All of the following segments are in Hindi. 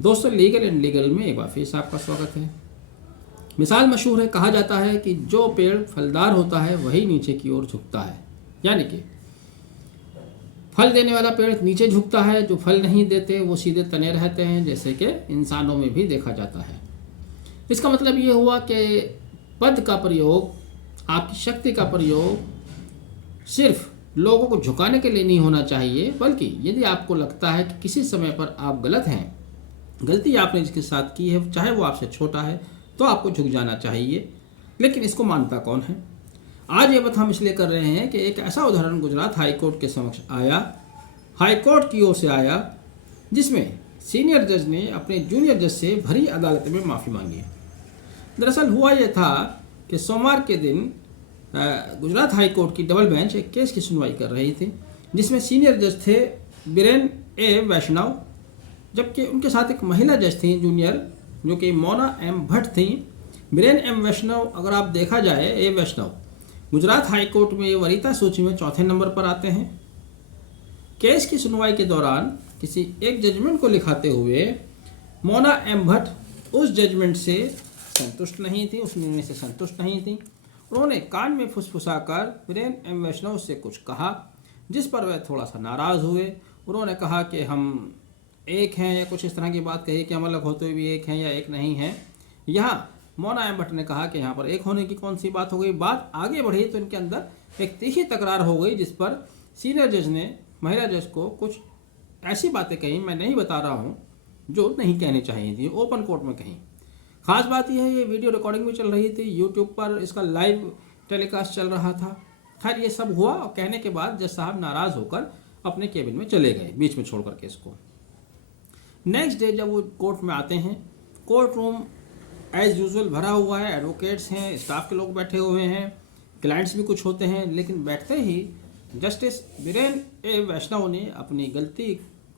दोस्तों, लीगल एंड लीगल में एक बार फिर से आपका स्वागत है। मिसाल मशहूर है, कहा जाता है कि जो पेड़ फलदार होता है वही नीचे की ओर झुकता है। यानी कि फल देने वाला पेड़ नीचे झुकता है, जो फल नहीं देते वो सीधे तने रहते हैं, जैसे कि इंसानों में भी देखा जाता है। इसका मतलब ये हुआ कि पद का प्रयोग, आपकी शक्ति का प्रयोग सिर्फ लोगों को झुकाने के लिए नहीं होना चाहिए, बल्कि यदि आपको लगता है कि किसी समय पर आप गलत हैं, गलती आपने जिसके साथ की है, चाहे वो आपसे छोटा है, तो आपको झुक जाना चाहिए। लेकिन इसको मानता कौन है? आज ये बात हम इसलिए कर रहे हैं कि एक ऐसा उदाहरण गुजरात हाई कोर्ट के समक्ष आया, हाई कोर्ट की ओर से आया, जिसमें सीनियर जज ने अपने जूनियर जज से भरी अदालत में माफ़ी मांगी। दरअसल हुआ यह था कि सोमवार के दिन गुजरात हाई कोर्ट की डबल बेंच एक केस की सुनवाई कर रही थी, जिसमें सीनियर जज थे बीरेन ए वैष्णव, जबकि उनके साथ एक महिला जज थी जूनियर, जो कि मोना एम भट्ट थी। बीरेन एम वैष्णव, अगर आप देखा जाए, ए वैष्णव गुजरात हाई कोर्ट में ये वरीयता सूची में चौथे नंबर पर आते हैं। केस की सुनवाई के दौरान किसी एक जजमेंट को लिखाते हुए मोना एम भट्ट उस जजमेंट से संतुष्ट नहीं थी, उस निर्णय से संतुष्ट नहीं थी। उन्होंने कान में फुसफुसाकर बीरेन एम वैष्णव से कुछ कहा, जिस पर वह थोड़ा सा नाराज़ हुए। उन्होंने कहा कि हम एक हैं, या कुछ इस तरह की बात कही कि हम अलग होते हुए भी एक हैं या एक नहीं हैं। यहाँ मोना एम भट्ट ने कहा कि यहाँ पर एक होने की कौन सी बात हो गई। बात आगे बढ़ी तो इनके अंदर एक तीखी तकरार हो गई, जिस पर सीनियर जज ने महिला जज को कुछ ऐसी बातें कही, मैं नहीं बता रहा हूँ, जो नहीं कहनी चाहिए थी, ओपन कोर्ट में कहीं। खास बात यह है, ये वीडियो रिकॉर्डिंग भी चल रही थी, यूट्यूब पर इसका लाइव टेलीकास्ट चल रहा था। खैर, ये सब हुआ और कहने के बाद जज साहब नाराज़ होकर अपने केबिन में चले गए, बीच में छोड़कर केस को। नेक्स्ट डे जब वो कोर्ट में आते हैं, कोर्ट रूम एज यूजुअल भरा हुआ है, एडवोकेट्स हैं, स्टाफ के लोग बैठे हुए हैं, क्लाइंट्स भी कुछ होते हैं। लेकिन बैठते ही जस्टिस बीरेन ए वैष्णव ने अपनी गलती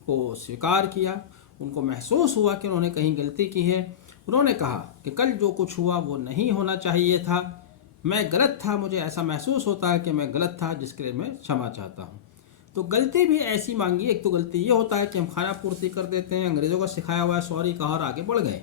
को स्वीकार किया। उनको महसूस हुआ कि उन्होंने कहीं गलती की है। उन्होंने कहा कि कल जो कुछ हुआ वो नहीं होना चाहिए था, मैं गलत था, मुझे ऐसा महसूस होता है कि मैं गलत था, जिसके लिए मैं क्षमा चाहता हूँ। तो गलती भी ऐसी मांगी। एक तो गलती ये होता है कि हम खाना पूर्ति कर देते हैं, अंग्रेज़ों का सिखाया हुआ है, सॉरी कहा और आगे बढ़ गए।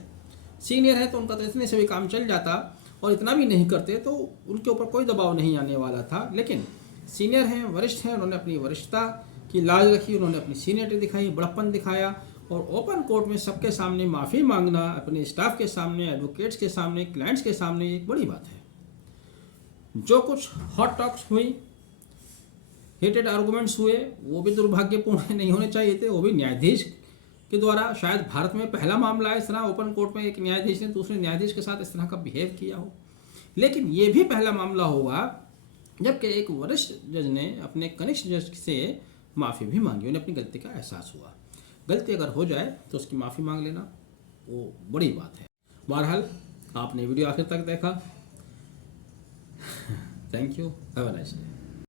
सीनियर है तो उनका तो इतने से भी काम चल जाता, और इतना भी नहीं करते तो उनके ऊपर कोई दबाव नहीं आने वाला था। लेकिन सीनियर हैं, वरिष्ठ हैं, उन्होंने अपनी वरिष्ठता की लाज रखी, उन्होंने अपनी सीनियरिटी दिखाई, बड़प्पन दिखाया, और ओपन कोर्ट में सबके सामने माफ़ी मांगना, अपने स्टाफ के सामने, एडवोकेट्स के सामने, क्लाइंट्स के सामने, एक बड़ी बात है। जो कुछ हॉट टॉक्स हुई, हीटेड आर्गूमेंट्स हुए, वो भी दुर्भाग्यपूर्ण नहीं होने चाहिए थे, वो भी न्यायाधीश के द्वारा। शायद भारत में पहला मामला है इस तरह, ओपन कोर्ट में एक न्यायाधीश ने दूसरे न्यायाधीश के साथ इस तरह का बिहेव किया हो। लेकिन ये भी पहला मामला होगा जबकि एक वरिष्ठ जज ने अपने कनिष्ठ जज से माफ़ी भी मांगी, उन्हें अपनी गलती का एहसास हुआ। गलती अगर हो जाए तो उसकी माफ़ी मांग लेना वो बड़ी बात है। बहरहाल, आपने वीडियो आखिर तक देखा, thank you, have a nice day.